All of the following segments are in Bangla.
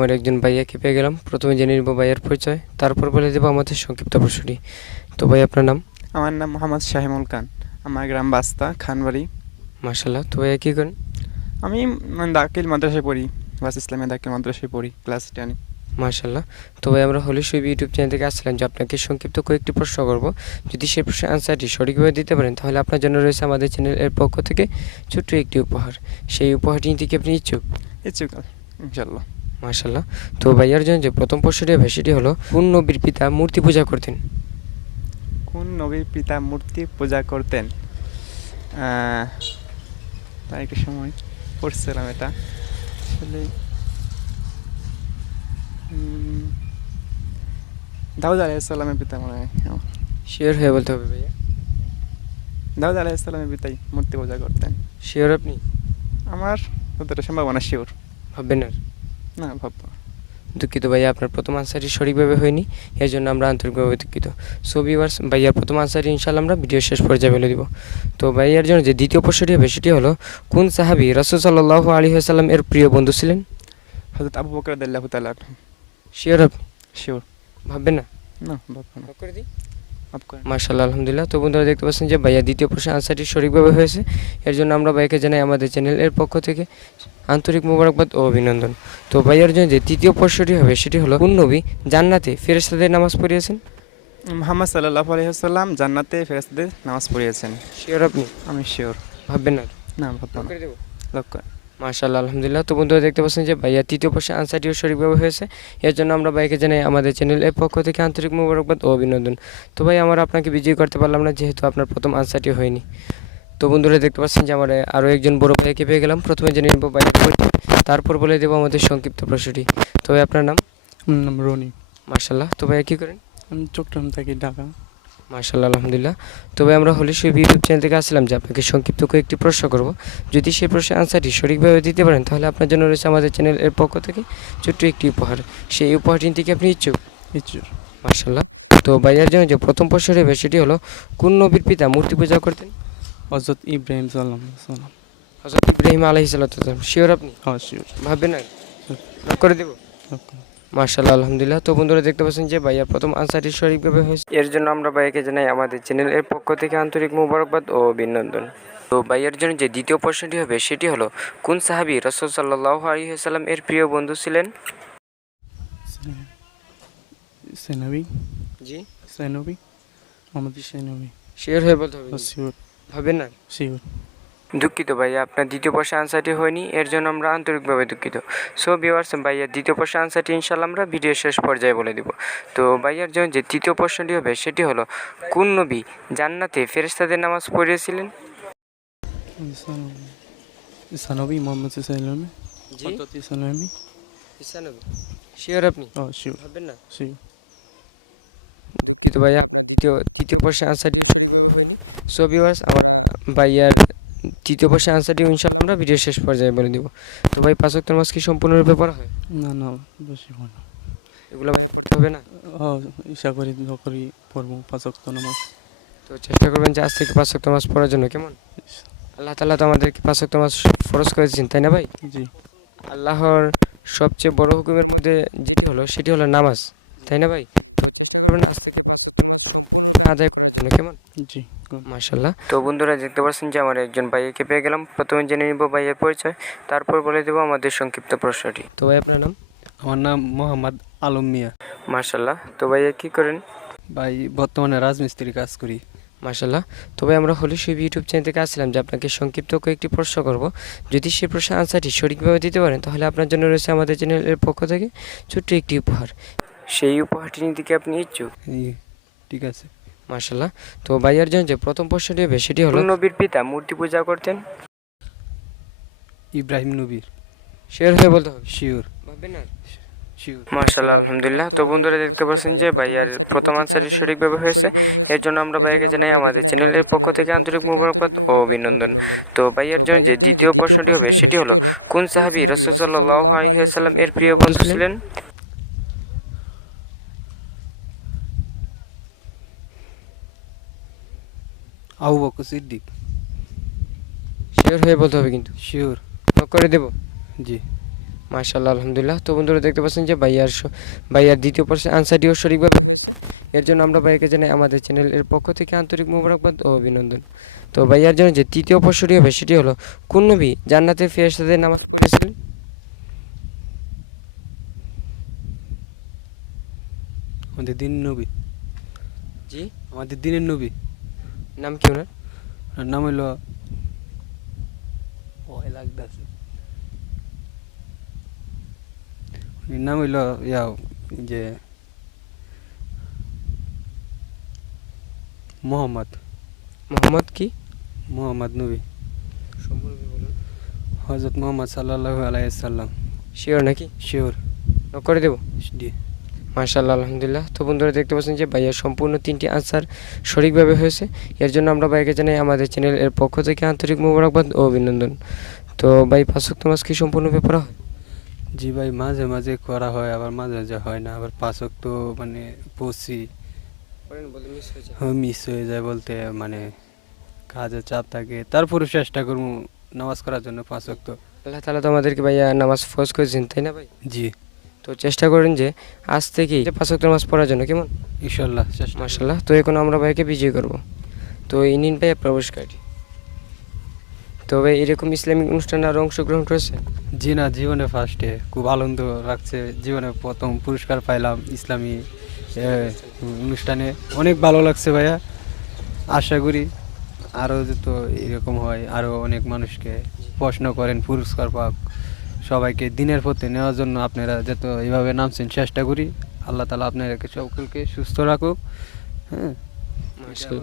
আমার একজন ভাইয়াকে পেয়ে গেলাম। প্রথমে জেনে নিব ভাইয়ার পরিচয় তারপর বলে দেবো আমাদের সংক্ষিপ্ত প্রশ্নটি। তো ভাই আপনার নাম? আমার নাম মোহাম্মদ শাহিমুল খান। আমার গ্রাম বাস্তা খানবাড়ি। মার্শাল্লাহ তো ভাইয়া কী করেন? আমি দাখিল মাদ্রাসায় পড়ি বাস ইসলামে দাখিল মাদ্রাসায় পড়ি ক্লাস টেনে। মার্শাল্লাহ তো ভাই আমরা হলি সুইব ইউটিউব চ্যানেল থেকে আসছিলাম যে আপনাকে সংক্ষিপ্ত কয়েকটি প্রশ্ন করব। যদি সেই প্রশ্নের আনসারটি সঠিকভাবে দিতে পারেন তাহলে আপনার জন্য রয়েছে আমাদের চ্যানেলের পক্ষ থেকে ছোট্ট একটি উপহার। সেই উপহারটি নিতে কি আপনি ইচ্ছুক? ইচ্ছুক ইনশাল্লাহ মার্শাল্লাহ তো ভাইয়ার জন্য যে প্রথম প্রশ্নটি হবে সেটি হলো কোন নবীর পিতা মূর্তি পূজা করতেন? কোন নবীর পিতা মূর্তি পূজা করতেন? তার একটু সময় পড়ছিলাম এটা। আসলে দাউদ আলাইসাল্লামের পিতা মনে হয়। শিওর হয়ে বলতে হবে ভাইয়া। দাউদ আলাইসাল্লামের পিতাই মূর্তি পূজা করতেন। শিওর আপনি? আমার যতটা সম্ভাবনা শিওর ভাববেন আর না ভাববো দুঃখিত ভাইয়া আপনার প্রথম আনসারটি সঠিকভাবে হয়নি এর জন্য আমরা আন্তরিকভাবে দুঃখিত। সো ভিউয়ার্স ভাইয়ার প্রথম আনসারটি ইনশাল্লাহ আমরা ভিডিও শেষ পর্যায়ে বলে দিব। তো ভাইয়ার জন্য যে দ্বিতীয় প্রশ্নটি হবে সেটি হলো কোন সাহাবি রসুল সাল্লাহ আলী সাল্লাম এর প্রিয় বন্ধু ছিলেন? হজরত আবু বকর আদাল্লাহ তালা শিওর আপনি শিওর ভাববেন না? না ভাববো না। করে দিই। মার্শাল্লাহ আলহামদুলিল্লাহ। তো বন্ধুরা দেখতে পাচ্ছেন যে ভাইয়া দ্বিতীয় প্রশ্নের আনসারটি সঠিকভাবে হয়েছে। এর জন্য আমরা ভাইকে জানাই আমাদের চ্যানেলের পক্ষ থেকে আন্তরিক মোবারকবাদ ও অভিনন্দন। তো ভাইয়ার জন্য যে তৃতীয় প্রশ্নটি হবে সেটি হলো কোন নবী জান্নাতে ফেরেশতাদের নামাজ পড়িয়েছেন? মোহাম্মদ সাল্লাহ আলহিহাল্লাম জান্নাতে ফেরেস্তাদের নামাজ পড়িয়েছেন। শিওর আপনি? আমি শিওর ভাববেন না? না ভাববো না। দেবো? লক্ষ্য মার্শাল্লাহ আলহামদুলিল্লাহ। তো বন্ধুরা দেখতে পাচ্ছেন যে ভাইয়া তৃতীয় প্রশ্নের আনসারটিও সঠিকভাবে হয়েছে। এর জন্য আমরা ভাইকে জানাই আমাদের চ্যানেলের পক্ষ থেকে আন্তরিক মোবারকবাদ ও অভিনন্দন। তো ভাই আমরা আপনাকে বিজয়ী করতে পারলাম না যেহেতু আপনার প্রথম আনসারটি হয়নি। তো বন্ধুরা দেখতে পাচ্ছেন যে আমরা আরও একজন বড় ভাইকে পেয়ে গেলাম। প্রথমে জেনে নেব ভাইয়ের পরিচয় তারপর বলে দেবো আমাদের সংক্ষিপ্ত প্রশ্নটি। তো ভাই আপনার নাম? নাম রনি। মার্শাল্লাহ তো ভাইয়া কী করেন? আমি চট্টগ্রাম থাকি ঢাকা। মার্শাল্লাহ আলহামদুলিল্লাহ। তবে আমরা হলি সেই ইউটিউব চ্যানেল থেকে আসলাম যে আপনাকে সংক্ষিপ্ত কয়েকটি প্রশ্ন করব। যদি সেই প্রশ্নের আনসারটি সঠিকভাবে দিতে পারেন তাহলে আপনার জন্য রয়েছে আমাদের চ্যানেলের পক্ষ থেকে ছোট্ট একটি উপহার। সেই উপহারটি থেকে আপনি ইচ্ছুক? ইচ্ছুক। মার্শাল্লাহ তো ভাইয়ার জন্য যে প্রথম প্রশ্ন হবে সেটি হলো কোন নবীর পিতা মূর্তি পূজা করতেন? হজরত ইব্রাহিম সাল্লাম সাল্লাম হজরত ইব্রাহিম আলহি সাল্লাম শিওর আপনি? হ্যাঁ শিওর ভাববেন না? করে দেবো? মার্শাল্লাহ আলহামদুলিল্লাহ। তো বন্ধুরা দেখতে পাচ্ছেন যে ভাইয়ার প্রথম আনসারটি সঠিকভাবে হয়েছে। এর জন্য আমরা ভাইয়াকে জানাই আমাদের চ্যানেলের পক্ষ থেকে আন্তরিক মুবারকবাদ ও অভিনন্দন। তো ভাইয়ার জন্য যে দ্বিতীয় প্রশ্নটি হবে সেটি হলো কোন সাহাবি রসুল সাল্লাহ আলহিহাল্লাম এর প্রিয় বন্ধু ছিলেন? সেনবী। জি। সেনবী? মোহাম্মদ সেনবী। শিওর হয়ে বলতে হবে। শিওর ভাবেন না? শিওর দুঃখিত ভাইয়া আপনার দ্বিতীয় প্রশ্নের আনসারটি হয়নি এর জন্য আমরা আন্তরিকভাবে দুঃখিত। সো ভিওয়ার্স ভাইয়ার দ্বিতীয় প্রশ্নের আনসারটি ইনশাল্লাহ আমরা ভিডিও শেষ পর্যায়ে বলে দিব। তো ভাইয়ার জন্য যে তৃতীয় প্রশ্নটি হবে সেটি হলো কোন নবী জান্নাতে ফেরেশতাদের নামাজ পড়িয়েছিলেন? মোহাম্মদ শিওর আপনি? ও শিওর ভাববেন না? শিওর তো ভাইয়া তৃতীয় তৃতীয় প্রশ্নের আনসারটি হয়নি। সো ভিওয়ার্স ভাইয়ার তৃতীয় প্রশ্নের আনসারটি ইনশাল্লাহ আমরা ভিডিও শেষ পর্যায়ে বলে দিব। তো ভাই পাঁচ ওয়াক্ত নামাজ কি সম্পূর্ণরূপে পড়া হয়? না না বেশি হয় না। এগুলো হবে না? ইশা করি করি পড়ব পাঁচ অক্ত নামাজ। তো চেষ্টা করবেন যে আজ থেকে পাঁচ নামাজ পড়ার জন্য কেমন? আল্লাহ তাআলা তো আমাদেরকে পাঁচ নামাজ ফরজ করেছেন তাই না ভাই? জি। আল্লাহর সবচেয়ে বড় হুকুমের মধ্যে যেটি হলো সেটি হলো নামাজ তাই না ভাই? আজ থেকে আদায় কেমন? জি। মাশাল্লাহ তো বন্ধুরা দেখতে পাচ্ছেন যে আমার একজন ভাইয়াকে পেয়ে গেলাম। প্রথমে জেনে নিব ভাইয়ের পরিচয় তারপর বলে দেবো আমাদের সংক্ষিপ্ত প্রশ্নটি। তো ভাই আপনার নাম? আমার নাম মোহাম্মদ আলম মিয়া। মাশাল্লাহ তো ভাইয়া কি করেন? ভাই বর্তমানে রাজমিস্ত্রি কাজ করি। মাশাল্লাহ তবে আমরা হলি শিব ইউটিউব চ্যানেল থেকে আসছিলাম যে আপনাকে সংক্ষিপ্ত কয়েকটি প্রশ্ন করব। যদি সেই প্রশ্নের আনসারটি সঠিকভাবে দিতে পারেন তাহলে আপনার জন্য রয়েছে আমাদের চ্যানেলের পক্ষ থেকে ছোট্ট একটি উপহার। সেই উপহারটি নিতে কি আপনি ইচ্ছুক? ঠিক আছে। মাশাল্লাহ তো ভাইয়ার জন্য যে প্রথম প্রশ্নটি হবে সেটি হলো নবীর পিতা মূর্তি পূজা করতেন? ইব্রাহিম নবীর। শেয়ার হয়ে বলতে হবে। শিওর। ভাববেন না। শিওর। মার্শাল্লাহ আলহামদুলিল্লাহ। তো বন্ধুরা দেখতে পাচ্ছেন যে ভাইয়ার প্রথম আনসারটি সঠিকভাবে হয়েছে। এর জন্য আমরা ভাইয়াকে জানাই আমাদের চ্যানেলের পক্ষ থেকে আন্তরিক মুবারকবাদ ও অভিনন্দন। তো ভাইয়ার জন্য যে দ্বিতীয় প্রশ্নটি হবে সেটি হলো কোন সাহাবি রসুল সাল্লাহ আলহিহাল্লাম এর প্রিয় বন্ধু ছিলেন? আবু বকর সিদ্দিক। শিওর হয়ে বলতে হবে কিন্তু? শিওর করে দেবো? জি। মাশাল্লাহ আলহামদুলিল্লাহ। তো বন্ধুরা দেখতে পাচ্ছেন যে ভাইয়ার ভাইয়ার দ্বিতীয় প্রশ্নের আনসারটিও সঠিকভাবে এর জন্য আমরা ভাইয়াকে জানাই আমাদের চ্যানেলের পক্ষ থেকে আন্তরিক মোবারকবাদ ও অভিনন্দন। তো ভাইয়ার জন্য যে তৃতীয় প্রশ্নটি হবে সেটি হলো কোন নবী জান্নাতে ফেরেশতাদের নামাজ পড়েছিলেন? আমাদের দিন নবী। জি? আমাদের দিনের নবী। নাম কি ওনার? ওনার নাম হইল ভয় লাগতেছে। ওনার নাম হইল ইয়া যে মোহাম্মদ। মোহাম্মদ কি? মোহাম্মদ নবী। হজরত মোহাম্মদ সাল্লাহ আলাইসাল্লাম শিওর নাকি? শিওর নক করে দেবো? ডি মাশাল্লাহ আলহামদুলিল্লাহ। তো বন্ধুরা দেখতে পাচ্ছেন যে ভাইয়া সম্পূর্ণ তিনটি আনসার সঠিকভাবে হয়েছে। এর জন্য আমরা ভাইকে জানাই আমাদের চ্যানেলের পক্ষ থেকে আন্তরিক মোবারকবাদ ও অভিনন্দন। তো ভাই পাঁচক তোমাস কি সম্পূর্ণ পেপার হয়? জি ভাই মাঝে মাঝে করা হয় আবার মাঝে মাঝে হয় না। আবার পাঁচক তো মানে পড়ছি। মিস হয়ে যায়। বলতে মানে কাজের চাপ থাকে। তারপরে চেষ্টা করব নামাজ করার জন্য পাঁচক তো আল্লাহ তালা তো আমাদেরকে ভাইয়া নামাজ ফোজ করেছেন তাই না ভাই? জি। তো চেষ্টা করেন যে আজ থেকেই যে পাঁচক নামাজ পড়ার জন্য কেমন? ইনশাল্লাহ। মার্শাল্লাহ তো এখন আমরা ভাইকে বিজয় করব। তো এই নিন ভাইয়া পুরস্কারটি তো ভাই এরকম ইসলামিক অনুষ্ঠানে আরও অংশগ্রহণ করেছে? জি না জীবনে ফার্স্টে খুব আনন্দ লাগছে। জীবনে প্রথম পুরস্কার পাইলাম ইসলামী অনুষ্ঠানে। অনেক ভালো লাগছে ভাইয়া। আশা করি আরও তো এরকম হয় আরও অনেক মানুষকে প্রশ্ন করেন পুরস্কার পাক। সবাইকে দিনের পথে নেওয়ার জন্য আপনারা যত এইভাবে নামছেন চেষ্টা করি। আল্লাহ তালা আপনাদেরকে সকলকে সুস্থ রাখুক। হ্যাঁ?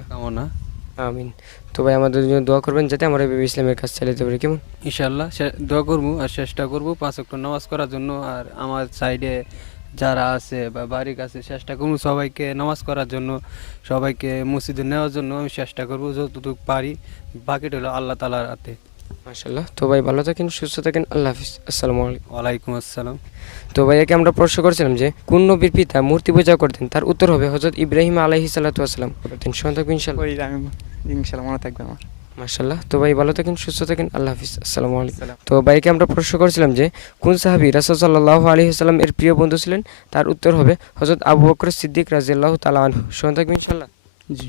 কামনা। আমিন। তো ভাই আমাদের জন্য দোয়া করবেন যাতে আমরা এভাবে ইসলামের কাজ চালিয়ে পারি কেমন? ইনশাল্লাহ দোয়া করব আর চেষ্টা করব পাঁচ ওয়াক্ত নামাজ করার জন্য। আর আমার সাইডে যারা আছে বা বাড়ির কাছে চেষ্টা করব সবাইকে নামাজ করার জন্য সবাইকে মসজিদে নেওয়ার জন্য আমি চেষ্টা করব যতটুকু পারি। বাকিটা হলো আল্লাহ তালার হাতে। মার্শাল্লাহ তো ভাই ভালো থাকেন সুস্থ থাকেন আল্লাহ হাফিজ। আসসালামু আলাইকুম। ওয়ালাইকুম আসসালাম। তো ভাইয়াকে আমরা প্রশ্ন করেছিলাম যে কোন নবীর পিতা মূর্তি পূজা করতেন? তার উত্তর হবে হজরত ইব্রাহিম আলাইহি সাল্লাতু আসসালাম করতেন শুনে থাকবেন ইনশাল্লাহ করি আমি ইনশাল্লাহ মনে থাকবে আমার। মার্শাল্লাহ তো ভাই ভালো থাকেন সুস্থ থাকেন আল্লাহ হাফিজ। আসসালামু আলাইকুম। তো ভাইকে আমরা প্রশ্ন করেছিলাম যে কোন সাহাবি রাসূল সাল্লাল্লাহু আলাইহি সাল্লাম এর প্রিয় বন্ধু ছিলেন? তার উত্তর হবে হজরত আবু বকর সিদ্দিক রাজিয়াল্লাহু তাআলা আনহু। শুনে থাকবেন ইনশাল্লাহ জি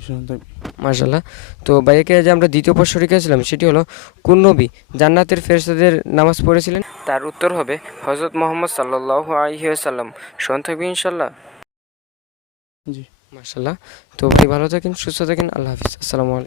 মার্শাল্লাহ তো বাইকে যে আমরা দ্বিতীয় প্রশ্ন রেখেছিলাম সেটি হলো কোন নবী জান্নাতের ফেরসাদের নামাজ পড়েছিলেন? তার উত্তর হবে হজরত মোহাম্মদ সাল্লাহ আলাইহি শোন থাকবেন ইনশাল্লাহ জি। মার্শাল্লাহ তো ভালো থাকেন সুস্থ থাকেন আল্লাহ হাফিজ। আসসালামু আলাইকুম।